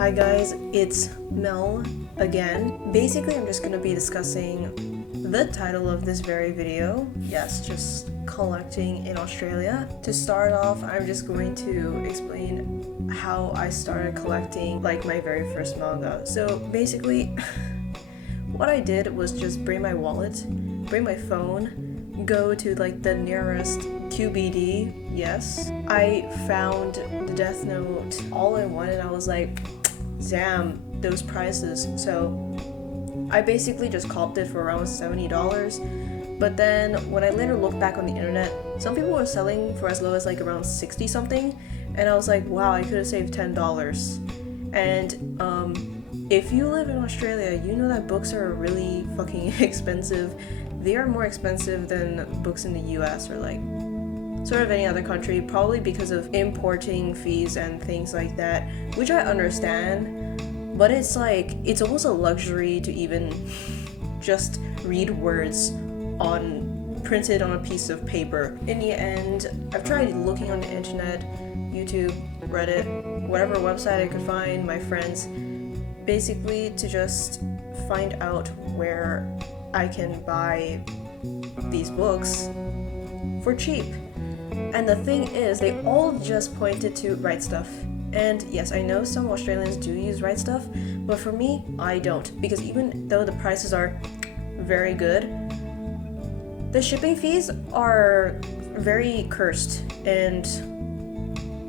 Hi guys, it's Mel again. Basically, I'm just gonna be discussing the title of this very video. Yes, just collecting in Australia. To start off, I'm just going to explain how I started collecting like my very first manga. So basically, what I did was just bring my wallet, bring my phone, go to like the nearest QBD. Yes, I found the Death Note all in one and I was like, damn, those prices. So I basically just copped it for around $70. But then when I later looked back on the internet, some people were selling for as low as like around 60 something, and I was like, wow, I could have saved $10. And if you live in Australia, you know that books are really fucking expensive. They are more expensive than books in the US or like sort of any other country, probably because of importing fees and things like that, which I understand, but it's like, it's almost a luxury to even just read words printed on a piece of paper. In the end, I've tried looking on the internet, YouTube, Reddit, whatever website I could find, my friends, basically to just find out where I can buy these books for cheap. And the thing is, they all just pointed to Right Stuff. And yes, I know some Australians do use Right Stuff, but for me, I don't. Because even though the prices are very good, the shipping fees are very cursed, and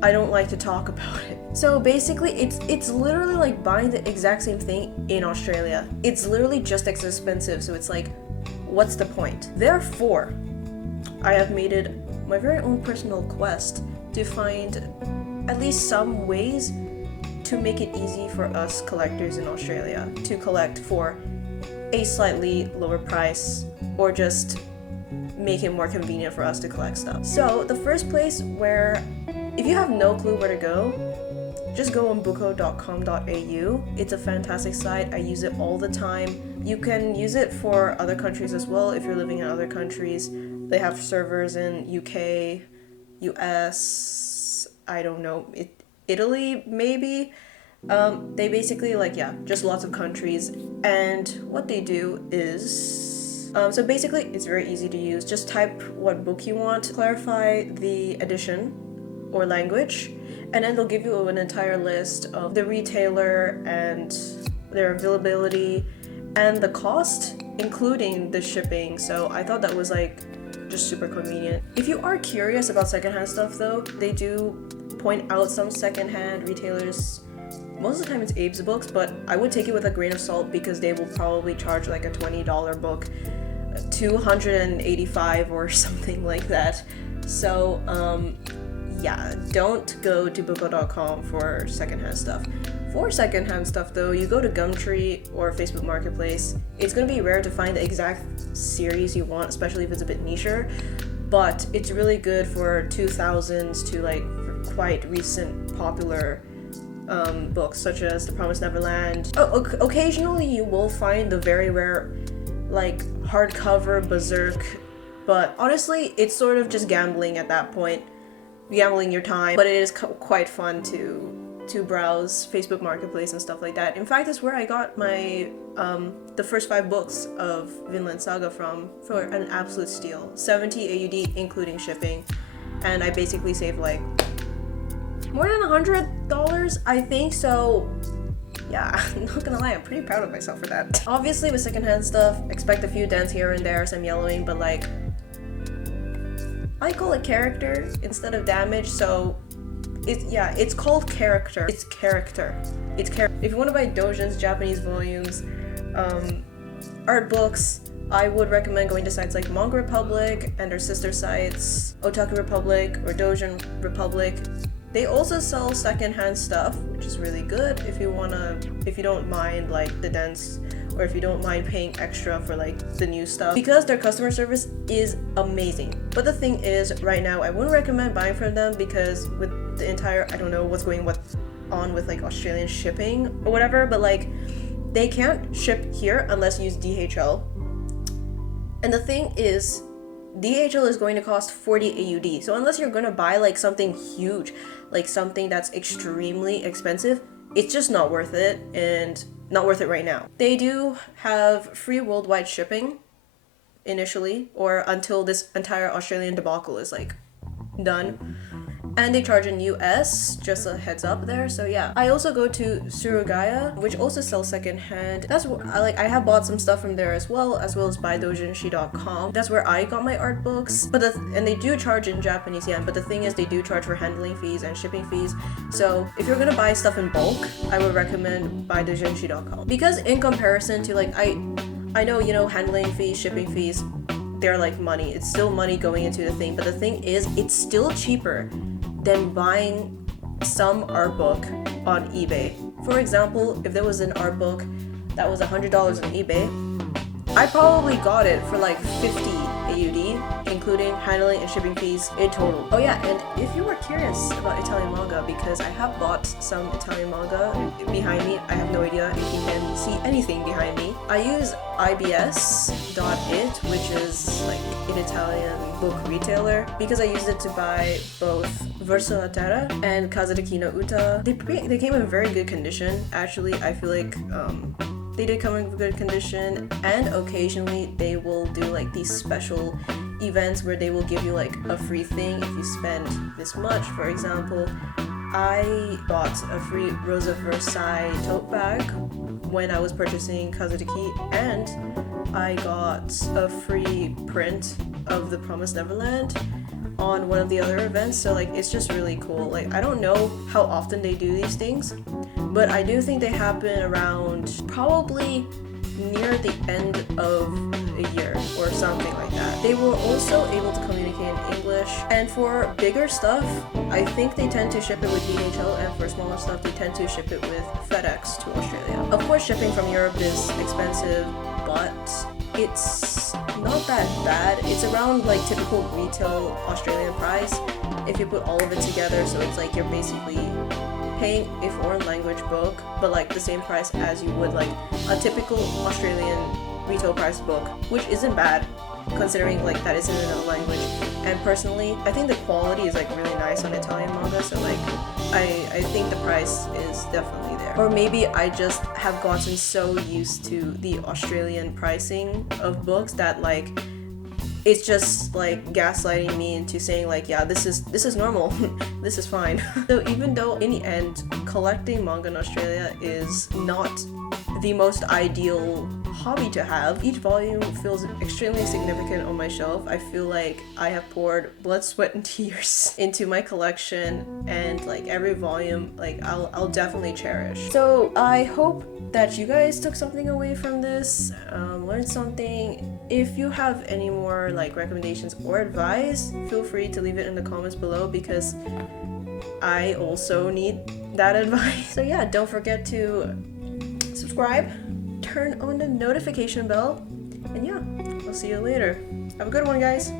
I don't like to talk about it. So basically, it's literally like buying the exact same thing in Australia. It's literally just as expensive, so it's like, what's the point? Therefore, I have made it my very own personal quest to find at least some ways to make it easy for us collectors in Australia to collect for a slightly lower price, or just make it more convenient for us to collect stuff. So the first place where, if you have no clue where to go, just go on buko.com.au. It's a fantastic site. I use it all the time. You can use it for other countries as well if you're living in other countries. They have servers in UK, US, I don't know, Italy maybe. They basically just lots of countries. And what they do is, so basically it's very easy to use. Just type what book you want, clarify the edition or language, and then they'll give you an entire list of the retailer and their availability and the cost, including the shipping. So I thought that was like just super convenient. If you are curious about secondhand stuff though, they do point out some secondhand retailers. Most of the time it's Abe's Books, but I would take it with a grain of salt because they will probably charge like a $20 book, $285 or something like that. So yeah, don't go to buko.com for secondhand stuff. For secondhand stuff though, you go to Gumtree or Facebook Marketplace. It's gonna be rare to find the exact series you want, especially if it's a bit nicher, but it's really good for 2000s to like quite recent popular books such as The Promised Neverland. Occasionally you will find the very rare like hardcover Berserk, but honestly it's sort of just gambling at that point, gambling your time, but it is quite fun to browse Facebook Marketplace and stuff like that. In fact, that's where I got my the first 5 books of Vinland Saga from for an absolute steal, 70 AUD including shipping, and I basically saved like more than $100, I think. So yeah, I'm not gonna lie, I'm pretty proud of myself for that. Obviously with secondhand stuff, expect a few dents here and there, some yellowing, but like I call it character instead of damage, so it's called character. It's character. If you want to buy doujins, Japanese volumes, art books, I would recommend going to sites like Manga Republic and their sister sites, Otaku Republic or Doujin Republic. They also sell secondhand stuff, which is really good if you don't mind like the dents, or if you don't mind paying extra for like the new stuff, because their customer service is amazing. But the thing is, right now I wouldn't recommend buying from them because with the entire, I don't know what's going on with like Australian shipping or whatever, but like they can't ship here unless you use DHL. And the thing is, DHL is going to cost 40 AUD. So unless you're going to buy like something huge, like something that's extremely expensive, it's just not worth it, and not worth it right now. They do have free worldwide shipping initially, or until this entire Australian debacle is like done. And they charge in US, just a heads up there. So yeah, I also go to Surugaya, which also sells secondhand. That's where I have bought some stuff from there as well as buydoujinshi.com. That's where I got my art books. And they do charge in Japanese yen, but the thing is they do charge for handling fees and shipping fees. So if you're gonna buy stuff in bulk, I would recommend buydoujinshi.com, because in comparison to like I know, you know, handling fees, shipping fees, they're like money. It's still money going into the thing, but the thing is it's still cheaper than buying some art book on eBay. For example, if there was an art book that was $100 on eBay, I probably got it for like 50 AUD, including handling and shipping fees in total. Oh yeah, and if you were curious about Italian manga, because I have bought some Italian manga behind me, I have no idea if you can see anything behind me. I use ibs.it, which is like an Italian book retailer, because I used it to buy both Verso La Terra and Kazuteki no Uta. They came in very good condition. Actually, I feel like they did come in good condition, and occasionally they will do like these special events where they will give you like a free thing if you spend this much. For example, I bought a free Rosa Versailles tote bag when I was purchasing Kazuteki, and I got a free print of The Promised Neverland on one of the other events. So like it's just really cool. Like I don't know how often they do these things, but I do think they happen around probably near the end of a year or something like that. They were also able to communicate in English, and for bigger stuff I think they tend to ship it with DHL, and for smaller stuff they tend to ship it with FedEx to Australia. Of course, shipping from Europe is expensive, but it's not that bad. It's around like typical retail Australian price if you put all of it together. So it's like you're basically paying a foreign language book, but like the same price as you would like a typical Australian retail price book, which isn't bad considering like that is in another language. And personally, I think the quality is like really nice on Italian manga, so like I think the price is definitely there. Or maybe I just have gotten so used to the Australian pricing of books that like it's just like gaslighting me into saying like, yeah, this is normal. This is fine. So even though in the end collecting manga in Australia is not the most ideal hobby to have, each volume feels extremely significant on my shelf. I feel like I have poured blood, sweat, and tears into my collection, and like every volume like I'll definitely cherish. So I hope that you guys took something away from this, learned something. If you have any more like recommendations or advice, feel free to leave it in the comments below, because I also need that advice. So yeah, don't forget to subscribe, turn on the notification bell, and yeah, I'll see you later. Have a good one, guys.